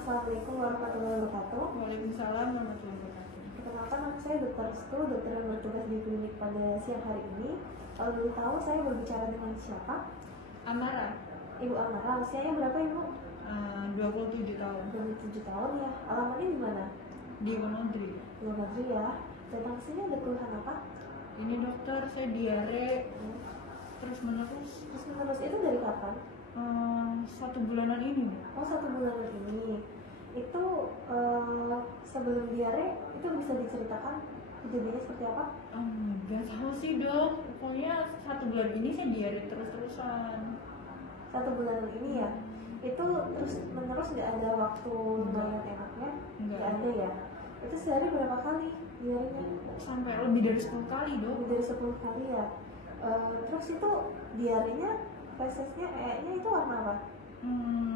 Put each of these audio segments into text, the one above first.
Assalamualaikum warahmatullahi wabarakatuh. Waalaikumsalam warahmatullahi wabarakatuh. Perkenalkan, nama saya Dr. Restu, dokter yang bertugas di klinik pada siang hari ini. Kalau boleh tahu, saya berbicara dengan siapa? Amara, Ibu Amara. Usianya berapa, Ibu? 27 tahun, 27 tahun ya. Alamatnya di mana? di Wonodri. Luar negeri ya. Datang ke sini ada keluhan apa? Ini dokter, saya diare terus menerus. Terus menerus itu dari kapan? 1 bulanan ini. Oh, 1 bulan ini. Itu sebelum diare itu bisa diceritakan kejadiannya seperti apa? Gak tahu sih dok, pokoknya 1 bulan ini saya diare terus-terusan. 1 bulan ini ya. Itu terus menerus nggak ada waktu lumayan enaknya? Nggak Ada ya. Itu sehari berapa kali diarenya? Sampai lebih dari 10 kali dok. Lebih dari 10 kali ya. Terus itu diarenya, fesesnya, nya itu warna apa?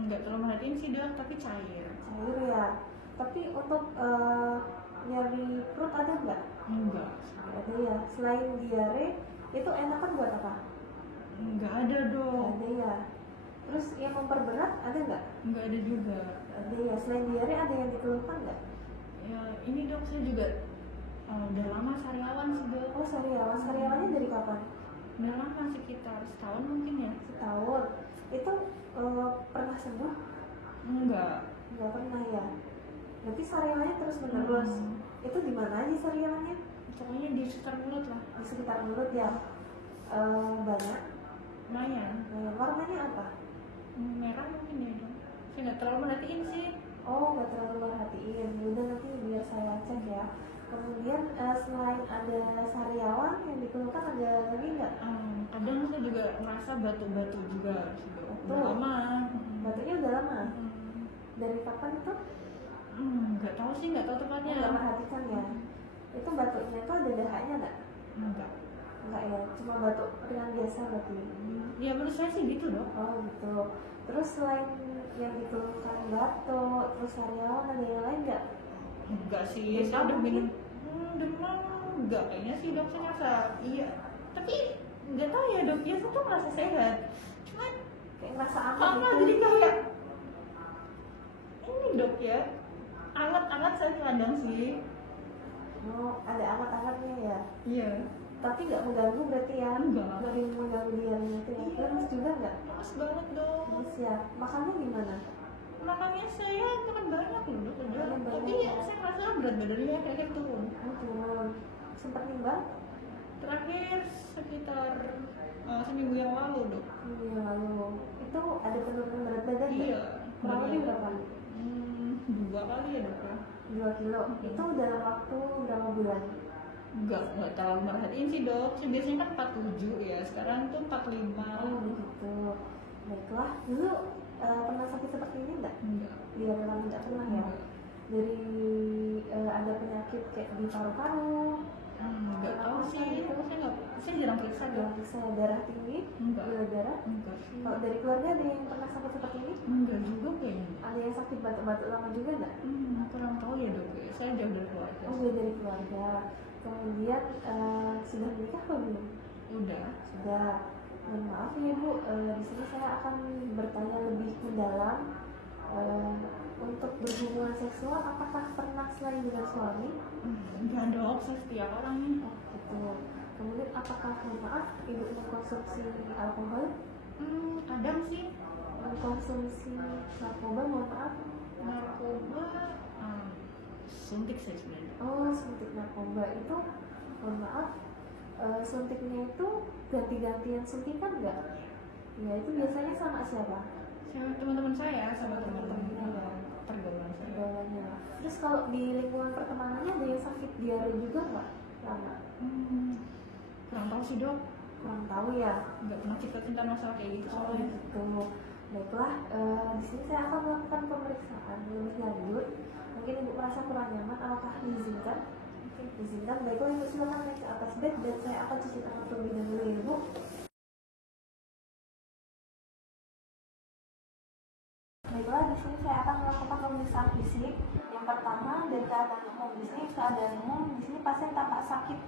Nggak terlalu merhatiin sih dok, tapi cair. Cair ya. Tapi untuk nyari perut ada nggak? Enggak, Ada ya. Selain diare, itu enakan buat apa? nggak ada Nggak dok. ada ya. Terus yang memperberat ada nggak? Nggak ada juga. Ada ya. Selain diare ada yang dikeluhkan nggak? Ya ini dok, saya juga udah lama sariawan sih dok. Oh, sariawan. Sariawannya dari kapan? Udah lama, sekitar setahun mungkin ya. Setahun. Itu pernah sembuh? Enggak. Nggak pernah ya. Berarti sariawannya terus menerus. Itu di mana aja sariawannya? Pokoknya di sekitar mulut lah. Di sekitar mulut ya. Banyak. Lumayan. Warnanya apa? Merah mungkin ya dok. Saya nggak terlalu merhatiin sih. Oh, nggak terlalu merhatiin. Udah, nanti biar saya cek ya. Kemudian selain ada sariawan yang dikeluhkan, ada lagi nggak? Kadang saya juga ngerasa batu-batu juga sih dok. Udah Betul. lama. Batuknya udah lama. Dari kapan itu? Nggak tahu sih, nggak tahu tepatnya. Nggak perhatikan ya. Itu batuknya itu ada dahaknya nggak? Enggak. Nggak ya, cuma batuk ringan biasa berarti. Ya menurut saya sih gitu dok. Oh gitu. Terus selain yang dikeluhkan batuk, terus sariawan, ada yang lain nggak? Enggak sih. Demam Saya udah minum. mungkin? Demam enggak kayaknya sih dok. Saya ngerasa iya. Tapi nggak tahu ya dok. Biasa tuh merasa sehat. Cuman Kayak ngerasa aman lama gitu. jadi kayak ini dok ya. Anget-anget saya kadang sih. Oh, ada anget-angetnya ya. Iya. Tapi nggak mengganggu berarti ya? Enggak. Nggak mengganggu diarenya itu ya? Iya. Terus juga nggak? Lemes banget dok. Terus ya, makannya gimana? Makannya saya makan banyak loh dok. Makan banyak. Tapi ya saya ngerasa berat badannya kayak turun. Oh, turun. Sempat nimbang? Terakhir sekitar seminggu yang lalu dok. Minggu yang lalu. Itu ada penurunan berat badan nggak? Iya. Kurang lebih berapa? 2 kali ya dok ya. 2 kilo. Itu dalam waktu berapa bulan? Nggak terlalu merhatiin sih dok. Saya biasanya kan 47 ya. Sekarang tuh 45. Oh gitu. Baiklah. Dulu pernah sakit seperti ini nggak? Enggak. Dinyatakan tidak pernah ya? Dari ada penyakit kayak di paru-paru, Nggak tahu sih. Saya jarang periksa dok. bisa darah tinggi, Enggak. gula darah. Enggak sih. Kalau dari keluarga ada yang pernah sakit seperti ini? Enggak juga kayaknya. Ada yang sakit batuk-batuk lama juga nggak? Kurang tahu ya dok ya. Saya jauh dari keluarga. Oh, dari keluarga. Kemudian sudah menikah atau belum? Udah. Sudah. Mohon maaf ya Bu, di sini saya akan bertanya lebih mendalam untuk berhubungan seksual. Apakah pernah selain dengan suami? Enggak dok. Saya setia orang nih. Oh, gitu. Kemudian apakah, mohon maaf, Ibu mengkonsumsi alkohol? Kadang sih. Mengkonsumsi narkoba, mohon maaf? Narkoba. Suntik saya sebenarnya. Oh, suntik narkoba itu, mohon maaf, suntiknya itu ganti-gantian suntikan nggak? Ya, itu biasanya sama siapa? Sama teman-teman saya, sama teman-teman Teman-teman. pergaulan saya. Pergaulannya. Terus kalau di lingkungan pertemanannya ada yang sakit diare juga nggak? Lama? Kurang tahu sih dok. Kurang tahu ya. Nggak pernah cerita masalah kayak gitu Oh soalnya. gitu. Baiklah, di sini saya akan melakukan pemeriksaan lebih lanjut. Mungkin Ibu merasa kurang nyaman, apakah diizinkan? Oke, diizinkan. Baiklah Ibu, silakan naik ke atas bed dan saya akan cuci tangan terlebih dahulu ya Ibu. Baiklah, di sini saya akan melakukan pemeriksaan fisik. Yang pertama dari keadaan umum. Di sini keadaan umum, di sini pasien tampak sakit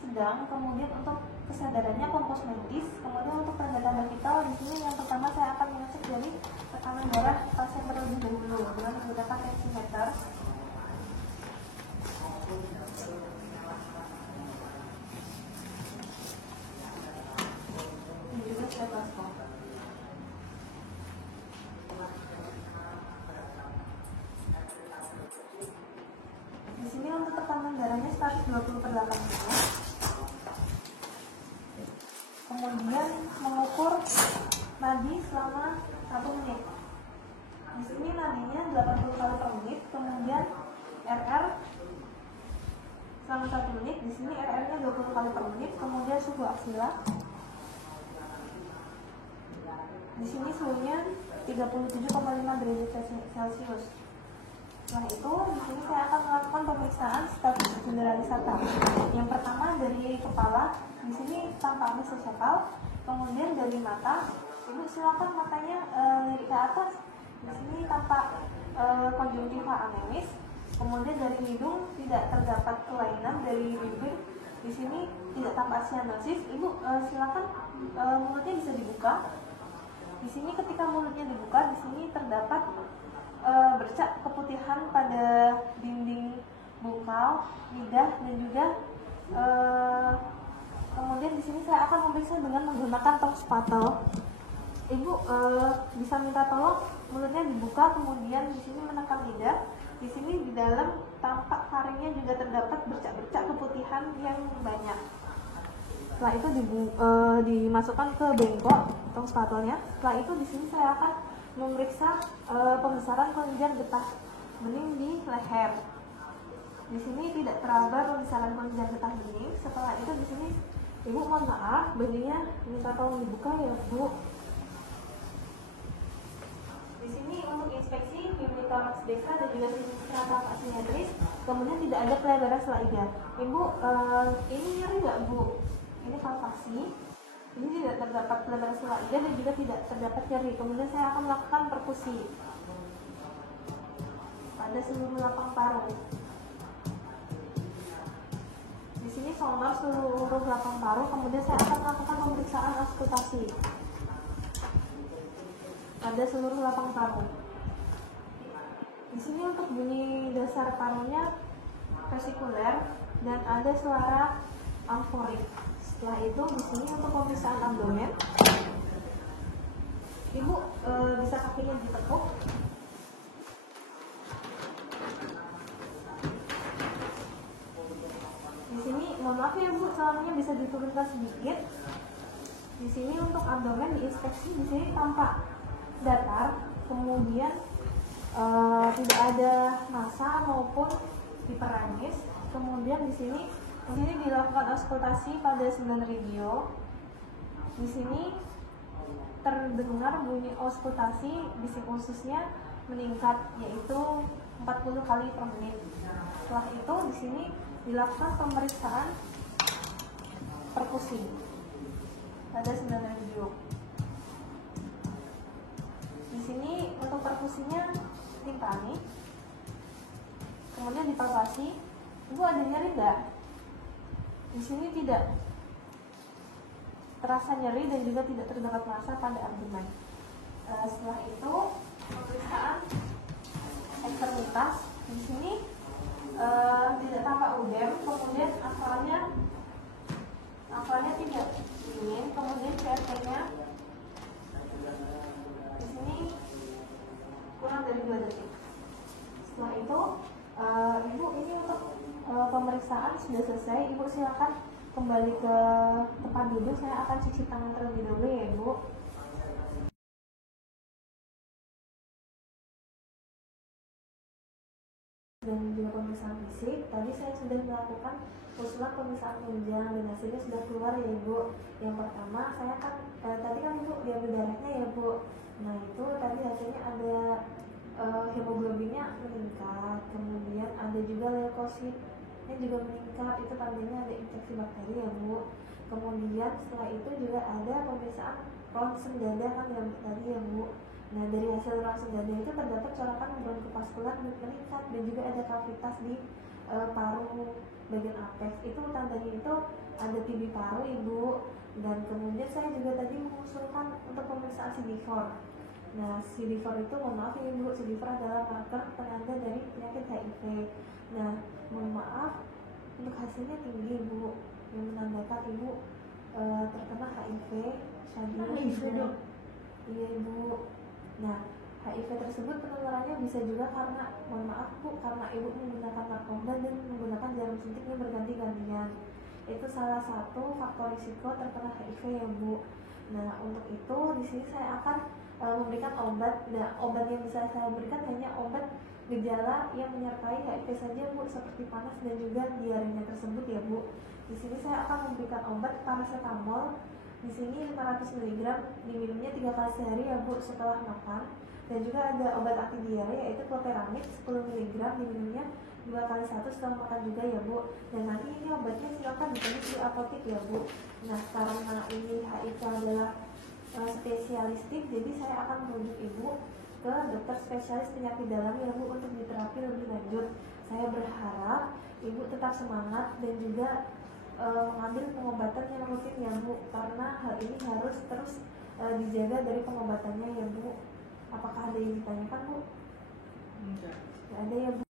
sedang, kemudian untuk kesadarannya kompos medis, kemudian untuk tanda-tanda vital di sini yang pertama saya akan mengecek dari tekanan darah pasien terlebih dahulu dengan menggunakan tensimeter. Ini juga stetoskop. Di sini untuk tekanan darahnya 120/80. Kemudian mengukur nadi selama 1 menit. Di sini nadinya 80 kali per menit, kemudian RR selama 1 menit. Di sini RR-nya 20 kali per menit, kemudian suhu aksila. Di sini suhunya 37,5 derajat Celcius. Setelah itu, di sini saya akan melakukan pemeriksaan status generalisata. Yang pertama dari kepala, di sini tanpa mesosepal, kemudian dari mata, ibu silakan matanya lirik ke atas. Di sini tampak konjungtiva anemis, kemudian dari hidung tidak terdapat kelainan dari bibir. Di sini tidak tampak sianosis. Ibu silakan mulutnya bisa dibuka. Di sini ketika mulutnya dibuka, di sini terdapat bercak keputihan pada dinding bungkal, lidah, dan juga kemudian di sini saya akan memeriksa dengan menggunakan tong spatel. Ibu bisa minta tolong mulutnya dibuka, kemudian di sini menekan lidah. Di sini di dalam tampak faringnya juga terdapat bercak-bercak keputihan yang banyak. Setelah itu dimasukkan ke bengkok tong spatelnya. Setelah itu di sini saya akan memeriksa pembesaran kelenjar getah bening di leher. Di sini tidak teraba pembesaran kelenjar getah bening. Setelah itu di sini ibu mohon maaf, bajunya minta tolong dibuka ya bu. Di sini untuk inspeksi pneumotoraks BK dan juga sinus simetris, kemudian tidak ada pelebaran selaiga. Ibu ini nyeri nggak bu? Ini palpasi. Ini tidak terdapat pelebaran selaiga dan juga tidak terdapat nyeri. Kemudian saya akan melakukan perkusi pada seluruh lapang paru. Di sini sonar seluruh lapang paru. Kemudian saya akan melakukan pemeriksaan auskultasi pada seluruh lapang paru. Di sini untuk bunyi dasar parunya vesikuler dan ada suara amforik. Setelah itu di sini untuk pemeriksaan abdomen, ibu bisa kakinya ditekuk. Di sini mohon maaf ya bu, celananya bisa diturunkan sedikit. Di sini untuk abdomen diinspeksi, di sini tampak datar, kemudian tidak ada massa maupun hiperangis. Kemudian di sini dilakukan auskultasi pada 9 regio. Di sini terdengar bunyi auskultasi, bisik ususnya meningkat yaitu 40 kali per menit. Setelah itu di sini dilakukan pemeriksaan perkusi pada 9 regio. Di sini untuk perkusinya timpani, kemudian dipalpasi. Ibu ada nyeri nggak? Di sini tidak terasa nyeri dan juga tidak terdapat massa pada abdomen. Setelah itu pemeriksaan ekstremitas. Di sini tidak tampak udem, kemudian asalnya tidak dingin, kemudian CRP-nya di sini kurang dari 2 detik. Setelah itu ibu ini untuk pemeriksaan sudah selesai. Ibu silakan kembali ke tempat duduk. Saya akan cuci tangan terlebih dahulu ya ibu. Dan juga pemeriksaan fisik. Tadi saya sudah melakukan puslap pemeriksaan tunjang dan hasilnya sudah keluar ya ibu. Yang pertama saya kan tadi kan ibu diambil darahnya ya bu. Nah itu tadi hasilnya ada hemoglobinnya meningkat, kemudian ada juga leukositnya juga meningkat, itu tandanya ada infeksi bakteri ya bu. Kemudian setelah itu juga ada pemeriksaan ronsen dada kan yang tadi ya bu. Nah dari hasil ronsen dada itu terdapat corakan bronkopaskular meningkat dan juga ada kavitas di paru bagian apex. Itu tandanya itu ada TB paru ibu, dan kemudian saya juga tadi mengusulkan untuk pemeriksaan CD4. Nah, CD4 itu, mohon maaf ya ibu, CD4 adalah marker penanda dari penyakit HIV. Nah, mohon maaf untuk hasilnya tinggi ibu, yang menandakan ibu terkena HIV stadium HIV, Dok? Iya ibu. Nah, HIV tersebut penularannya bisa juga karena, mohon maaf bu, karena ibu menggunakan narkoba dan menggunakan jarum suntik yang berganti-gantian. Itu salah satu faktor risiko terkena HIV ya bu. Nah, untuk itu di sini saya akan memberikan obat. Nah, obat yang bisa saya berikan hanya obat gejala yang menyertai HIV saja bu, seperti panas dan juga diarenya tersebut ya bu. Di sini saya akan memberikan obat paracetamol. Di sini 500 mg, diminumnya 3 kali sehari ya bu setelah makan. Dan juga ada obat anti diare yaitu cloperamide 10 mg, diminumnya 2 kali 1 setelah makan juga ya bu. Dan nanti ini obatnya silakan ditulis di apotek ya bu. Nah, karena ini HIV adalah spesialistik, jadi saya akan merujuk ibu ke dokter spesialis penyakit dalam ya bu untuk diterapi lebih lanjut. Saya berharap ibu tetap semangat dan juga mengambil pengobatan yang rutin ya bu, karena hal ini harus terus dijaga dari pengobatannya ya bu. Apakah ada yang ditanyakan bu? Enggak. Tidak ada ya bu.